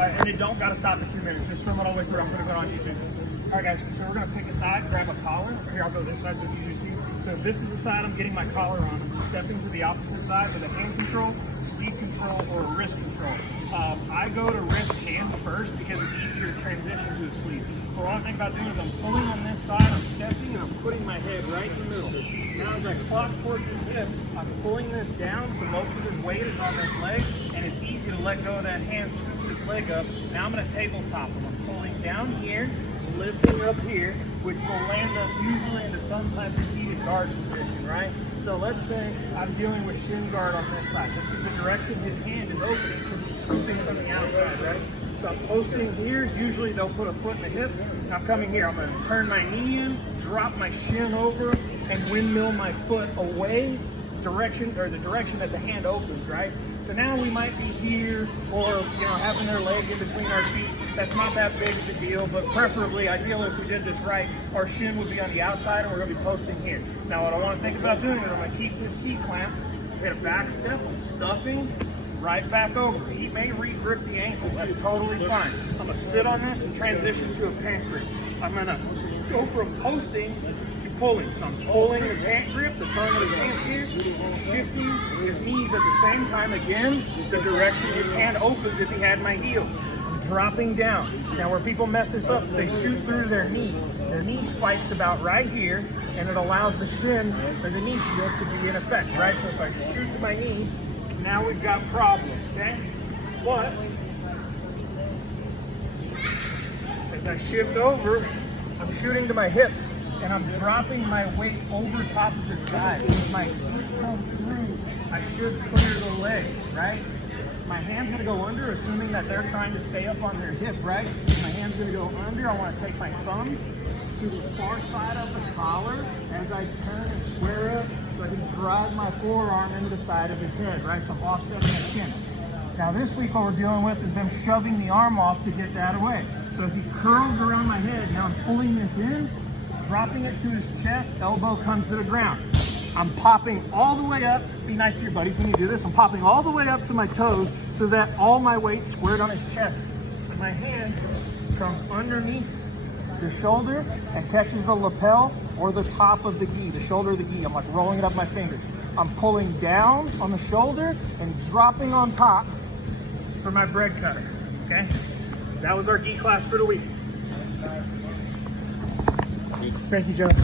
And you don't got to stop for 2 minutes. Just swim it all the way through. I'm going to go on YouTube. All right, guys. So we're going to pick a side, grab a collar. Here, I'll go this side so you see. So this is the side I'm getting my collar on. I'm stepping to the opposite side with a hand control, speed control, or a wrist control. I go to wrist hand first because it's easier to transition to a sleeve. But what I think about doing is I'm pulling on this side, I'm stepping, and I'm putting my head right in the middle. Now as I clock towards this hip, I'm pulling this down so most of his weight is on this leg, and it's easy to let go of that hand, scoop this leg up. Now I'm going to tabletop him. I'm pulling down here, lifting up here, which will land us usually into some type of seated guard position, right? So let's say I'm dealing with shin guard on this side. This is the direction his hand is opening because he's scooping from the outside, right? So I'm posting here. Usually they'll put a foot in the hip. I'm coming here. I'm going to turn my knee in, drop my shin over, and windmill my foot away the direction that the hand opens, right? So now we might be here, or having their leg in between our feet. That's not that big of a deal, but preferably, ideally, if we did this right, our shin would be on the outside, and we're going to be posting here. Now, what I want to think about doing is I'm going to keep this C-clamp, hit a back step, stuffing, right back over. He may re-grip the ankle. That's totally fine. I'm going to sit on this and transition to a pant grip. I'm going to go from posting to pulling. So I'm pulling the pant grip, the tongue of his hand here, shifting his knees at the same time, again, the direction his hand opens if he had my heel. I'm dropping down. Now where people mess this up, they shoot through their knee. Their knee spikes about right here, and it allows the shin or the knee shield to be in effect, right? So if I shoot to my knee, now we've got problems, okay? But as I shift over, I'm shooting to my hip, and I'm dropping my weight over top of this guy. As my feet come through, I should clear the legs, right? My hand's gonna go under, assuming that they're trying to stay up on their hip, right? My hand's gonna go under. I wanna take my thumb to the far side of the collar as I turn and square up so I can drive my forearm into the side of his head, right? So I'm offsetting his chin. Now this week what we're dealing with is them shoving the arm off to get that away. So if he curls around my head, now I'm pulling this in, dropping it to his chest, elbow comes to the ground. I'm popping all the way up. Be nice to your buddies when you do this. I'm popping all the way up to my toes so that all my weight's squared on his chest. And my hand comes underneath the shoulder and catches the lapel or the top of the gi, the shoulder of the gi. I'm like rolling it up my fingers. I'm pulling down on the shoulder and dropping on top for my bread cutter, okay? That was our gi class for the week. Thank you, Joe.